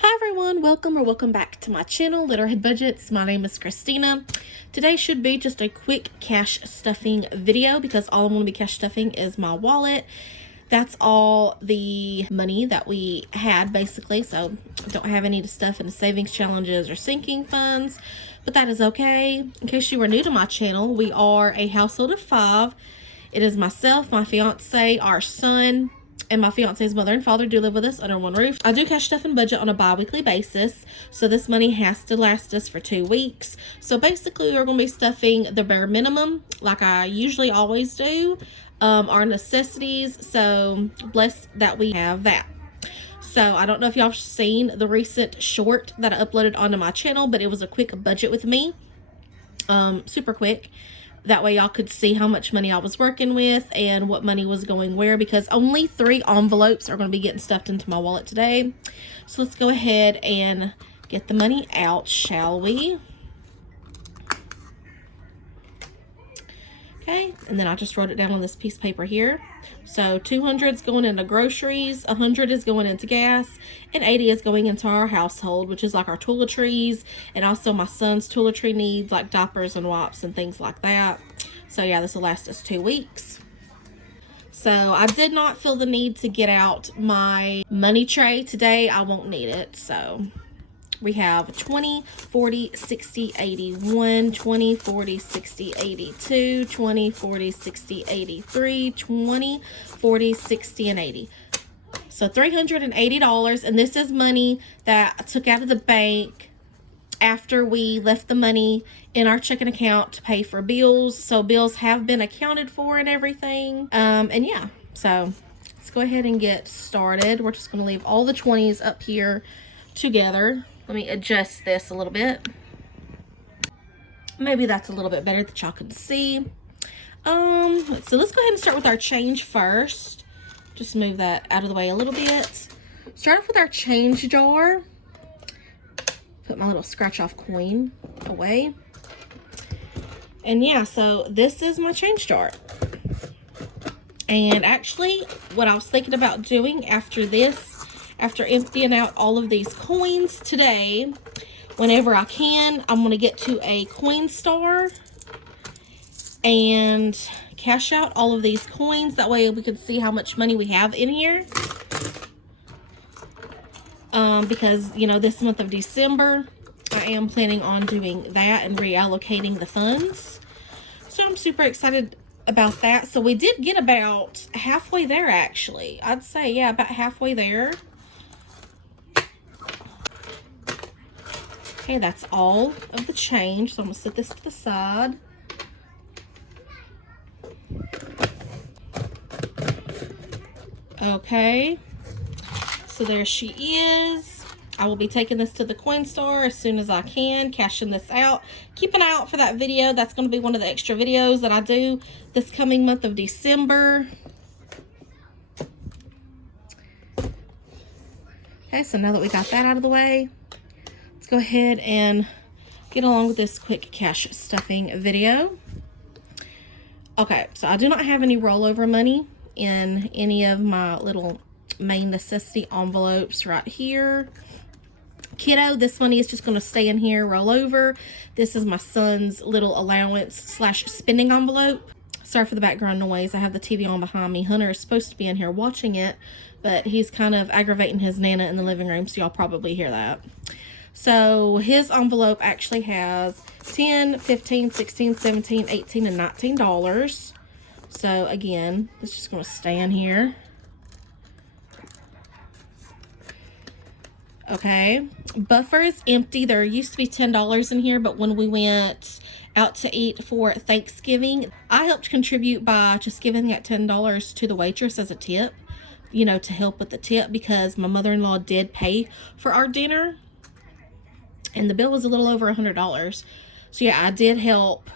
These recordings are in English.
Hi everyone, welcome back to my channel, Litterhead Budgets. My name is Christina. Today should be just a quick cash stuffing video because all I'm going to be cash stuffing is my wallet. That's all the money that we had basically, so I don't have any to stuff into savings challenges or sinking funds, but that is okay. In case you are new to my channel, we are a household of 5. It is myself, my fiance, our son, and my fiance's mother and father do live with us under one roof. I do cash stuff and budget on a bi-weekly basis, so this money has to last us for 2 weeks. So basically we're going to be stuffing the bare minimum like I usually always do, our necessities, so blessed that we have that. So I don't know if y'all have seen the recent short that I uploaded onto my channel, but it was a quick budget with me, super quick. That way y'all could see how much money I was working with and what money was going where, because only 3 envelopes are going to be getting stuffed into my wallet today. So let's go ahead and get the money out, shall we? Okay, and then I just wrote it down on this piece of paper here. So 200 is going into groceries, 100 is going into gas, and 80 is going into our household, which is like our toiletries, and also my son's toiletry needs, like diapers and wipes and things like that. So yeah, this will last us 2 weeks. So I did not feel the need to get out my money tray today. I won't need it, so we have 20, 40, 60, 81, 20, 40, 60, 82, 20, 40, 60, 83, 20, 40, 60, and 80. So $380, and this is money that I took out of the bank after we left the money in our checking account to pay for bills. So bills have been accounted for and everything. And yeah, so let's go ahead and get started. We're just going to leave all the 20s up here together. Let me adjust this a little bit. Maybe that's a little bit better that y'all can see. So let's go ahead and start with our change first. Just move that out of the way a little bit. Start off with our change jar. Put my little scratch off coin away. And yeah, so this is my change jar. And actually, what I was thinking about doing after this, after emptying out all of these coins today, whenever I can, I'm going to get to a coin store and cash out all of these coins. That way we can see how much money we have in here. Because, you know, this month of December, I am planning on doing that and reallocating the funds. So I'm super excited about that. So we did get about halfway there, actually. I'd say, yeah, about halfway there. Okay, that's all of the change. So I'm going to set this to the side. Okay, so there she is. I will be taking this to the coin store as soon as I can, cashing this out. Keep an eye out for that video. That's going to be one of the extra videos that I do this coming month of December. Okay, so now that we got that out of the way, let's go ahead and get along with this quick cash stuffing video. Okay, so I do not have any rollover money in any of my little main necessity envelopes right here. Kiddo, this money is just going to stay in here, roll over. This is my son's little allowance slash spending envelope. Sorry for the background noise. I have the TV on behind me. Hunter is supposed to be in here watching it, but he's kind of aggravating his Nana in the living room, so y'all probably hear that. So his envelope actually has $10, $15, $16, $17, $18, and $19. So again, it's just going to stay in here. Okay, buffer is empty. There used to be $10 in here, but when we went out to eat for Thanksgiving, I helped contribute by just giving that $10 to the waitress as a tip, you know, to help with the tip, because my mother-in-law did pay for our dinner and the bill was a little over $100. So yeah, I did help.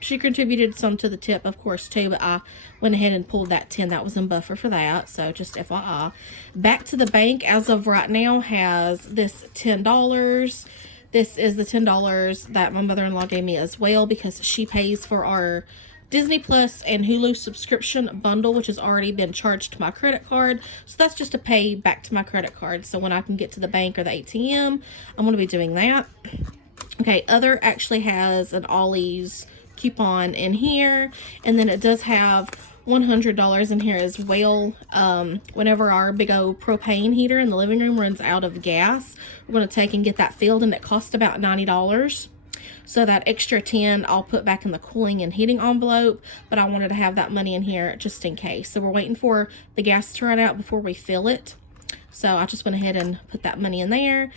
She contributed some to the tip, of course, too, but I went ahead and pulled that 10 that was in buffer for that. So just FYI. Back to the bank, as of right now, has this $10. This is the $10 that my mother-in-law gave me as well, because she pays for our Disney Plus and Hulu subscription bundle, which has already been charged to my credit card. So that's just to pay back to my credit card. So when I can get to the bank or the ATM, I'm going to be doing that. Okay, other actually has an Ollie's coupon in here. And then it does have $100 in here as well. Whenever our big old propane heater in the living room runs out of gas, we're going to take and get that filled, and it costs about $90. So that extra 10 I'll put back in the cooling and heating envelope, but I wanted to have that money in here just in case. So we're waiting for the gas to run out before we fill it. So I just went ahead and put that money in there.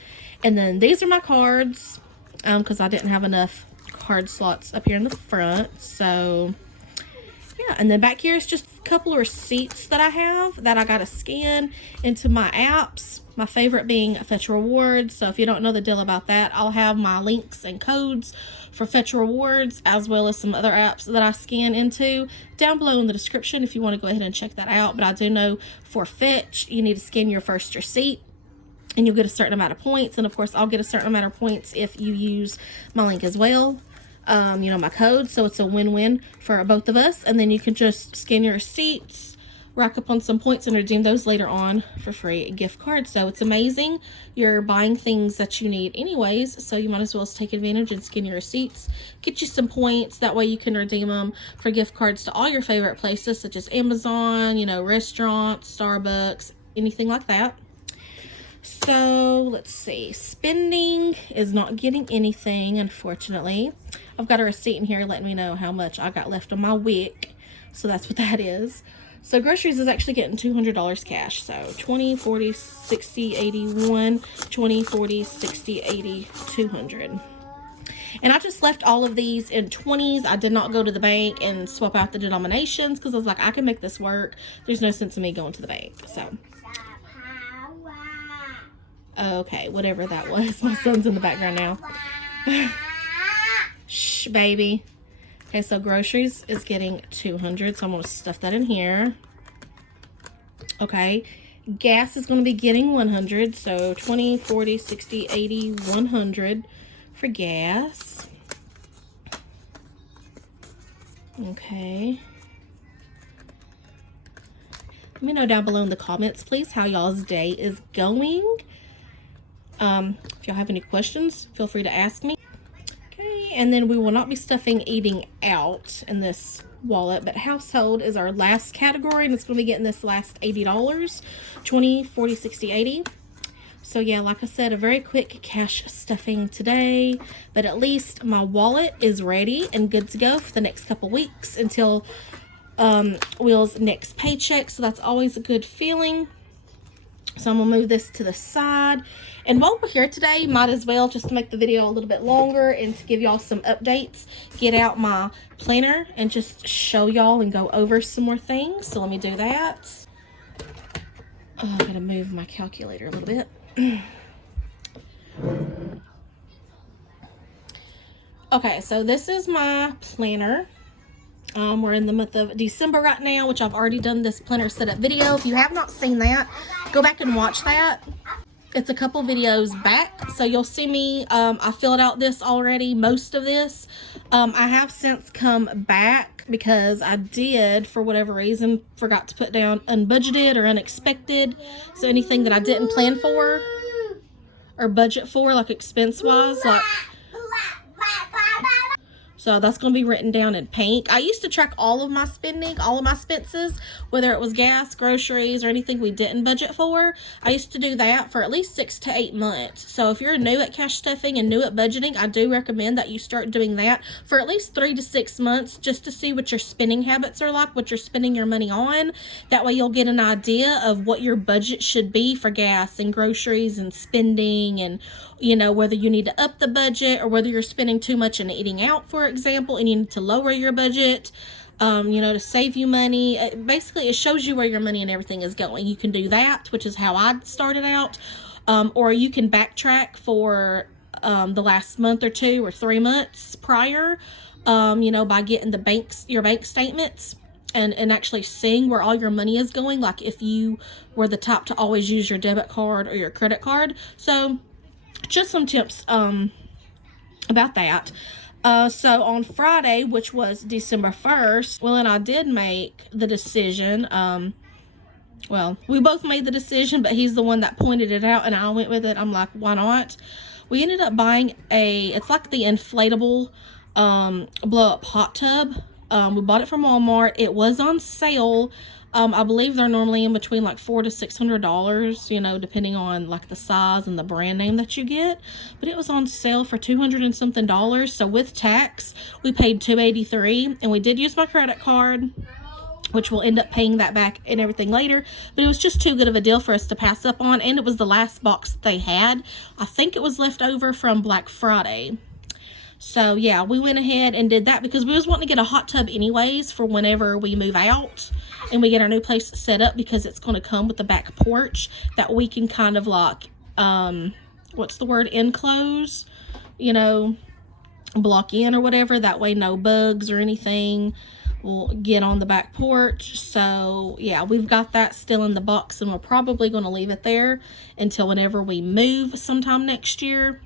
And then these are my cards, because I didn't have enough card slots up here in the front. So yeah, and then back here is just a couple of receipts that I have that I got to scan into my apps. My favorite being Fetch Rewards. So if you don't know the deal about that, I'll have my links and codes for Fetch Rewards, as well as some other apps that I scan into, down below in the description if you want to go ahead and check that out. But I do know for Fetch, you need to scan your first receipt, and you'll get a certain amount of points. And of course, I'll get a certain amount of points if you use my link as well. You know, my code. So it's a win-win for both of us. And then you can just scan your receipts, rack up on some points, and redeem those later on for free gift cards. So it's amazing. You're buying things that you need anyways, so you might as well take advantage and scan your receipts, get you some points. That way you can redeem them for gift cards to all your favorite places, such as Amazon, you know, restaurants, Starbucks, anything like that. So let's see, spending is not getting anything, unfortunately. I've got a receipt in here letting me know how much I got left on my WIC, so that's what that is. So groceries is actually getting $200 cash. So 20, 40, 60, 81, 20, 40, 60, 80, 200. And I just left all of these in 20s. I did not go to the bank and swap out the denominations because I was like, I can make this work. There's no sense in me going to the bank. So, okay, whatever that was. My son's in the background now. Shh, baby. Okay, so groceries is getting 200, so I'm going to stuff that in here. Okay, gas is going to be getting 100, so 20, 40, 60, 80, 100 for gas. Okay. Let me know down below in the comments, please, how y'all's day is going. If y'all have any questions, feel free to ask me. Okay, and then we will not be stuffing eating out in this wallet, but household is our last category, and it's going to be getting this last $80. 20, 40, 60, 80. So yeah, like I said, a very quick cash stuffing today, but at least my wallet is ready and good to go for the next couple weeks until Will's next paycheck. So that's always a good feeling. So I'm going to move this to the side. And while we're here today, might as well, just to make the video a little bit longer and to give y'all some updates, get out my planner and just show y'all and go over some more things. So let me do that. Oh, I'm going to move my calculator a little bit. Okay, so this is my planner. We're in the month of December right now, which I've already done this planner setup video. If you have not seen that, go back and watch that. It's a couple videos back, so you'll see me. I filled out this already, most of this. I have since come back because I did, for whatever reason, forgot to put down unbudgeted or unexpected. So anything that I didn't plan for or budget for, like expense-wise, like... So that's going to be written down in pink. I used to track all of my spending, all of my expenses, whether it was gas, groceries, or anything we didn't budget for. I used to do that for at least 6 to 8 months. So if you're new at cash stuffing and new at budgeting, I do recommend that you start doing that for at least 3 to 6 months just to see what your spending habits are like, what you're spending your money on. That way you'll get an idea of what your budget should be for gas and groceries and spending, and you know, whether you need to up the budget or whether you're spending too much and eating out, for example, and you need to lower your budget, you know, to save you money. Basically, it shows you where your money and everything is going. You can do that, which is how I started out, or you can backtrack for the last month or 2 or 3 months prior, you know, by getting your bank statements and actually seeing where all your money is going, like if you were the type to always use your debit card or your credit card. So just some tips about that. So on Friday, which was December 1st, Will and I did make the decision. Well, we both made the decision, but he's the one that pointed it out, and I went with it. I'm like, why not? We ended up buying it's like the inflatable blow-up hot tub. We bought it from Walmart. It was on sale. I believe they're normally in between like $400 to $600, you know, depending on like the size and the brand name that you get. But it was on sale for $200 and something. So with tax, we paid $283, and we did use my credit card, which we'll end up paying that back and everything later. But it was just too good of a deal for us to pass up on, and it was the last box that they had. I think it was left over from Black Friday. So yeah, we went ahead and did that because we was wanting to get a hot tub anyways for whenever we move out and we get our new place set up, because it's going to come with the back porch that we can kind of like, what's the word, enclose, you know, block in or whatever. That way no bugs or anything will get on the back porch. So yeah, we've got that still in the box, and we're probably going to leave it there until whenever we move sometime next year.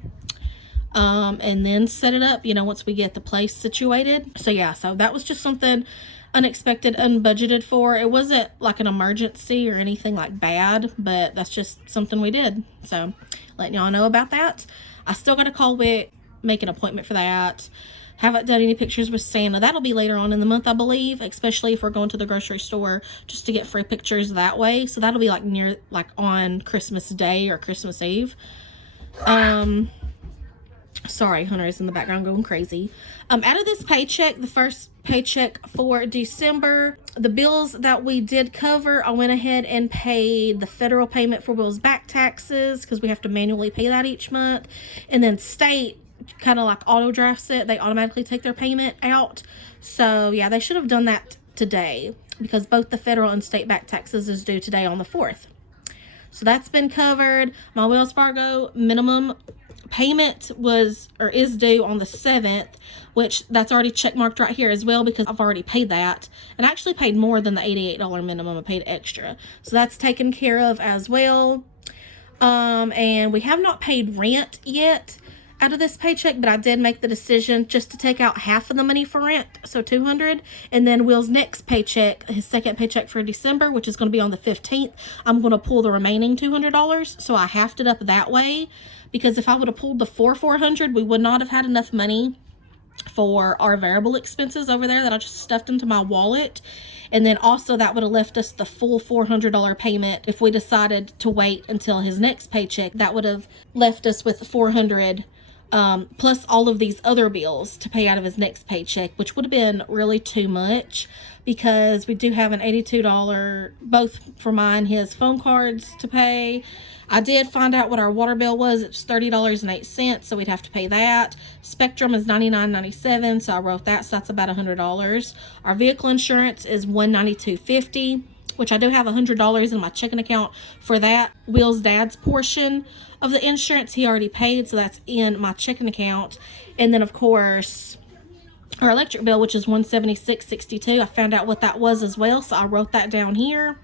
And then set it up, you know, once we get the place situated. So yeah, so that was just something unexpected, unbudgeted for. It wasn't like an emergency or anything like bad, but that's just something we did. So letting y'all know about that. I still got to call Wick, make an appointment for that. Haven't done any pictures with Santa. That'll be later on in the month, I believe, especially if we're going to the grocery store just to get free pictures that way. So that'll be like near, like on Christmas Day or Christmas Eve. Sorry, Hunter is in the background going crazy. Out of this paycheck, the first paycheck for December, the bills that we did cover, I went ahead and paid the federal payment for Will's back taxes, because we have to manually pay that each month. And then state kind of like auto drafts it. They automatically take their payment out. So yeah, they should have done that today, because both the federal and state back taxes is due today on the 4th. So that's been covered. My Wells Fargo minimum payment is due on the 7th, which that's already check marked right here as well, because I've already paid that, and I actually paid more than the $88 minimum. I paid extra, so that's taken care of as well. And we have not paid rent yet out of this paycheck, but I did make the decision just to take out half of the money for rent, so $200, and then Will's next paycheck, his second paycheck for December, which is going to be on the 15th, I'm going to pull the remaining $200. So I halved it up that way, because if I would have pulled the $400, we would not have had enough money for our variable expenses over there that I just stuffed into my wallet. And then also that would have left us the full $400 payment. If we decided to wait until his next paycheck, that would have left us with $400 plus all of these other bills to pay out of his next paycheck, which would have been really too much, because we do have an $82, both for mine, his phone cards to pay. I did find out what our water bill was. It's $30.08, so we'd have to pay that. Spectrum is $99.97, so I wrote that, so that's about $100. Our vehicle insurance is $192.50, which I do have $100 in my checking account for that. Will's dad's portion of the insurance he already paid, so that's in my checking account. And then of course our electric bill, which is $176.62. I found out what that was as well, so I wrote that down here.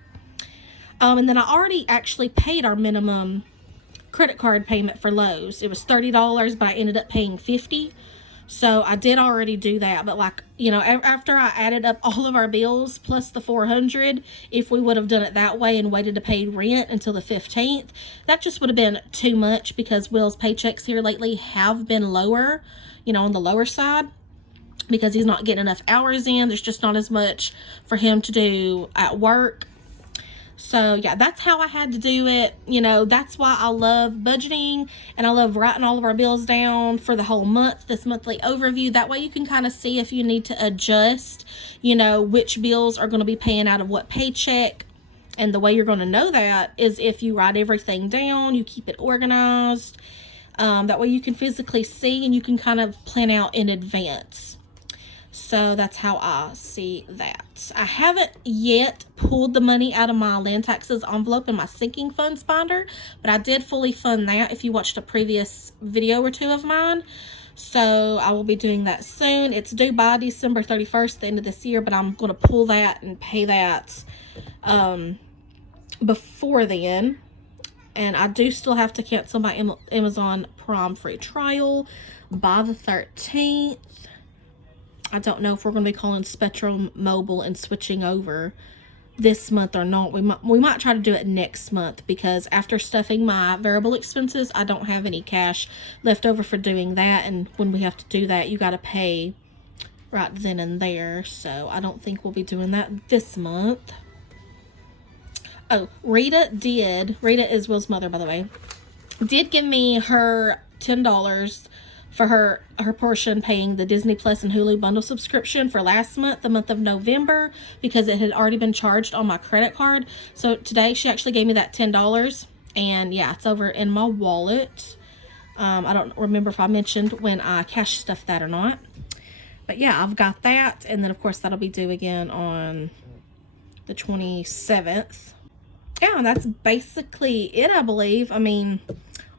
And then I already actually paid our minimum credit card payment for Lowe's. It was $30, but I ended up paying $50. So I did already do that. But like, you know, after I added up all of our bills plus the $400, if we would have done it that way and waited to pay rent until the 15th, that just would have been too much, because Will's paychecks here lately have been lower, you know, on the lower side, because he's not getting enough hours in. There's just not as much for him to do at work. So yeah, that's how I had to do it. You know, that's why I love budgeting, and I love writing all of our bills down for the whole month, this monthly overview. That way you can kind of see if you need to adjust, you know, which bills are going to be paying out of what paycheck. And the way you're going to know that is if you write everything down, you keep it organized. That way you can physically see, and you can kind of plan out in advance. So that's how I see that. I haven't yet pulled the money out of my land taxes envelope in my sinking funds binder, but I did fully fund that if you watched a previous video or two of mine. So I will be doing that soon. It's due by December 31st, the end of this year, but I'm going to pull that and pay that before then. And I do still have to cancel my Amazon Prime free trial by the 13th. I don't know if we're going to be calling Spectrum Mobile and switching over this month or not. We might try to do it next month, because after stuffing my variable expenses, I don't have any cash left over for doing that. And when we have to do that, you got to pay right then and there. So I don't think we'll be doing that this month. Oh, Rita is Will's mother, by the way, did give me her $10 for her portion paying the Disney Plus and Hulu bundle subscription for last month, the month of November, because it had already been charged on my credit card. So today she actually gave me that $10, and yeah, it's over in my wallet. I don't remember if I mentioned when I cash stuffed that or not, but yeah, I've got that. And then of course that'll be due again on the 27th. Yeah, that's basically it, I believe. I mean,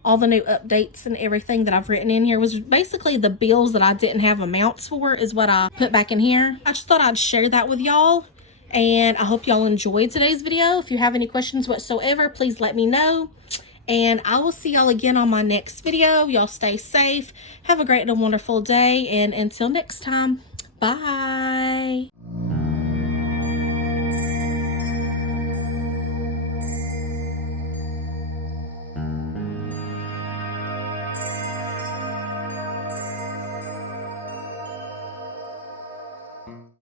all the new updates and everything that I've written in here was basically the bills that I didn't have amounts for is what I put back in here. I just thought I'd share that with y'all, and I hope y'all enjoyed today's video. If you have any questions whatsoever, please let me know, and I will see y'all again on my next video. Y'all stay safe, have a great and a wonderful day, and until next time, bye.